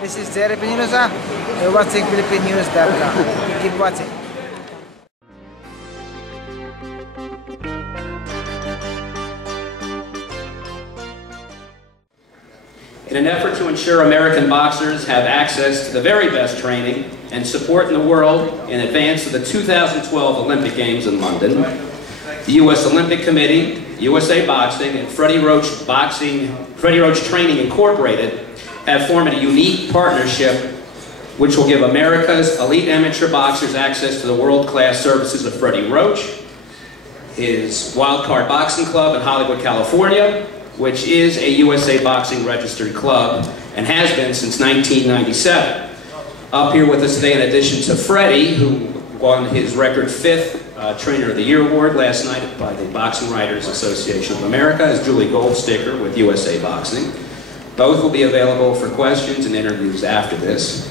This is Jerry Pinoza. You're watching PhilippineNews.com. Keep watching. In an effort to ensure American boxers have access to the very best training and support in the world in advance of the 2012 Olympic Games in London, the U.S. Olympic Committee, USA Boxing, and Freddie Roach Training Incorporated have formed a unique partnership which will give America's elite amateur boxers access to the world-class services of Freddie Roach, his Wildcard Boxing Club in Hollywood, California, which is a USA Boxing registered club and has been since 1997. Up here with us today, in addition to Freddie, who won his record 5th Trainer of the Year award last night by the Boxing Writers Association of America, is Julie Goldsticker with USA Boxing. Both will be available for questions and interviews after this.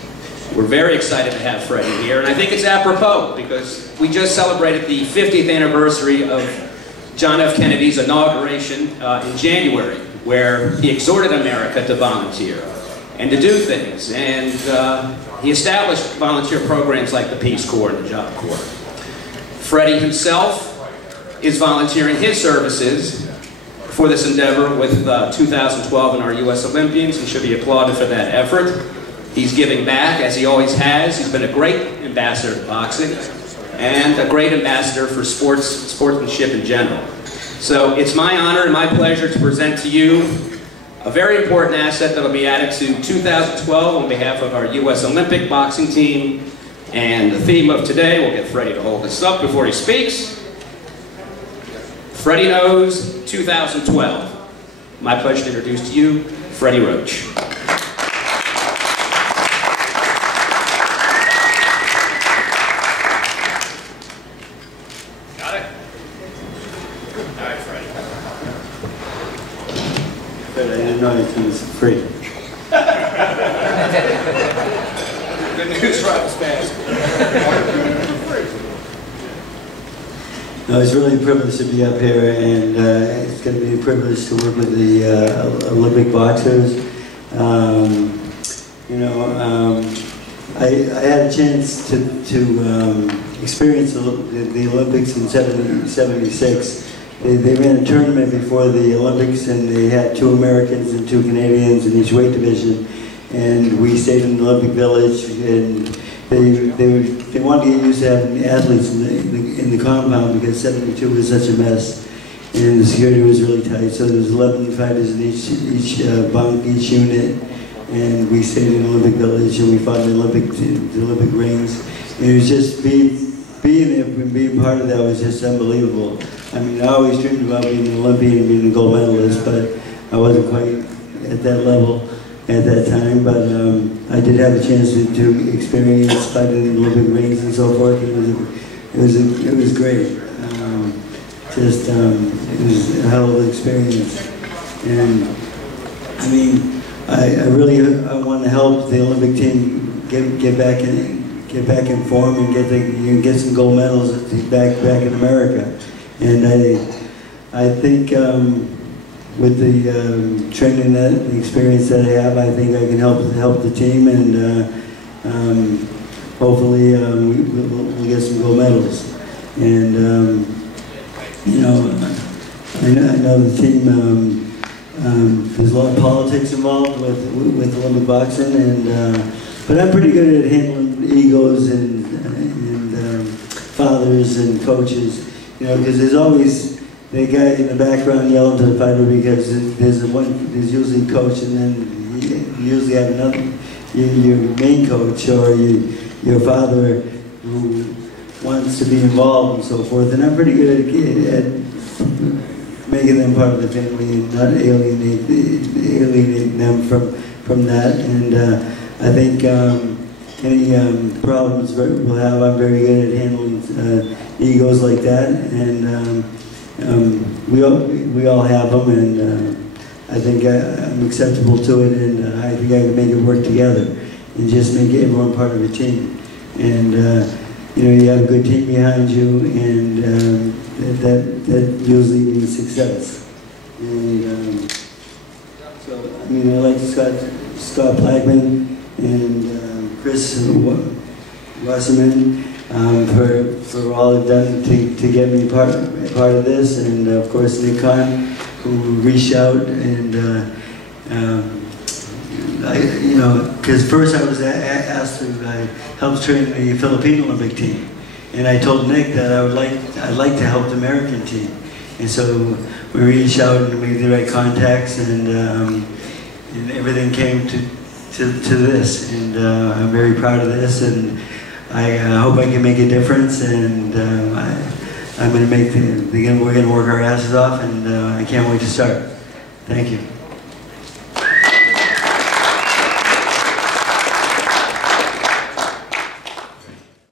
We're very excited to have Freddie here, and I think it's apropos because we just celebrated the 50th anniversary of John F. Kennedy's inauguration in January, where he exhorted America to volunteer and to do things, and he established volunteer programs like the Peace Corps and the Job Corps. Freddie himself is volunteering his services for this endeavor with 2012 and our U.S. Olympians. He should be applauded for that effort. He's giving back, as he always has. He's been a great ambassador to boxing and a great ambassador for sportsmanship in general. So it's my honor and my pleasure to present to you a very important asset that will be added to 2012 on behalf of our U.S. Olympic boxing team. And the theme of today, we'll get Freddie to hold this up before he speaks. Freddie Knows 2012. My pleasure to introduce to you, Freddie Roach. Got it? All right, Freddie. But I didn't know it was free. Good news travels fast. No, it's really a privilege to be up here, and it's going to be a privilege to work with the Olympic boxers. I had a chance to experience the Olympics in 76. They ran a tournament before the Olympics, and they had 2 Americans and 2 Canadians in each weight division. And we stayed in the Olympic Village, and they wanted to get used to having athletes in the compound because 72 was such a mess, and the security was really tight. So there was 11 fighters in each bunk, each unit, and we stayed in the Olympic Village, and we fought in the Olympic rings. And it was just being there and being part of that was just unbelievable. I mean, I always dreamed about being an Olympian and being a gold medalist, but I wasn't quite at that level at that time, but I did have a chance to experience fighting in Olympic rings and so forth. It was great. It was a hell of an experience, and I mean, I want to help the Olympic team get back in form and get some gold medals back in America, and I think. With the training, the experience that I have, I think I can help the team, and hopefully we'll get some gold medals. And I know the team. There's a lot of politics involved with Olympic boxing, but I'm pretty good at handling egos and fathers and coaches. Because there's always the guy in the background yelling to the fighter because there's usually a coach, and then you usually have another, your main coach or your father who wants to be involved and so forth. And I'm pretty good at making them part of the family and not alienating them from that. And I think any problems we'll have, I'm very good at handling egos like that. And we all have them, and I think I'm acceptable to it, and I think I can make it work together and just make everyone part of a team. And you have a good team behind you, and that usually means success. And so I mean, I like Scott Blackman. and Chris Wasserman for all they've done to get me part of this, and of course Nick Khan, who reached out and because first I was asked to help train the Philippine Olympic team, and I told Nick that I'd like to help the American team, and so we reached out and made the right contacts, and everything came to this, and I'm very proud of this, and I hope I can make a difference, and I'm going to make we're going to work our asses off, and I can't wait to start. Thank you.